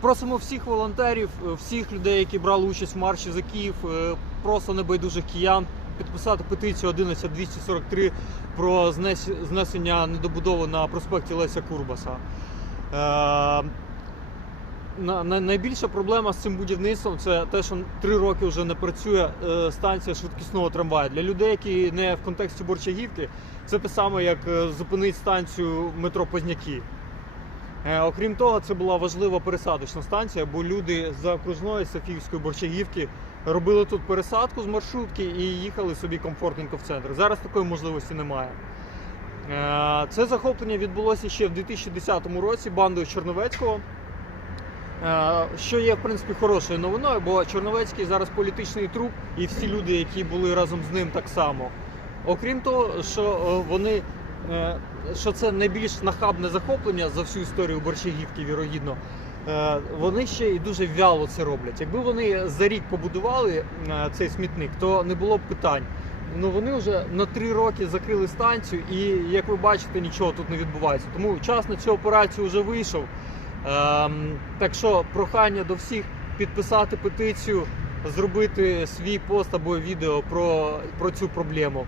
Просимо всіх волонтерів, е, всіх людей, які брали участь в марші за Київ, е, просто небайдужих киян підписати петицію 11243 про знесення недобудови на проспекті Леся Курбаса. Е, на, на, найбільша проблема з цим будівництвом це те, що три роки вже не працює станція швидкісного трамваю. Для людей, які не в контексті Борчагівки, це те саме, як зупинити станцію метро Позняки. Е, окрім того, це була важлива пересадочна станція, бо люди з окружної Софіївської Борчагівки робили тут пересадку з маршрутки і їхали собі комфортненько в центр. Зараз такої можливості немає. Е, Це захоплення відбулося ще в 2010 році бандою Чорновецького. Е, Що є, в принципі, хорошою новиною, бо Чорновецький зараз політичний труп, і всі люди, які були разом з ним, так само. Окрім того, що вони що це найбільш нахабне захоплення за всю історію Борщагівки, вірогідно. е, Вони ще й дуже вяло це роблять. Якби вони за рік побудували е, цей смітник, то не було б питань. Ну вони вже на три роки закрили станцію, і як ви бачите, нічого тут не відбувається. Тому час на цю операцію вже вийшов. Ем, так що прохання до всіх підписати петицію, зробити свій пост або відео про, про цю проблему.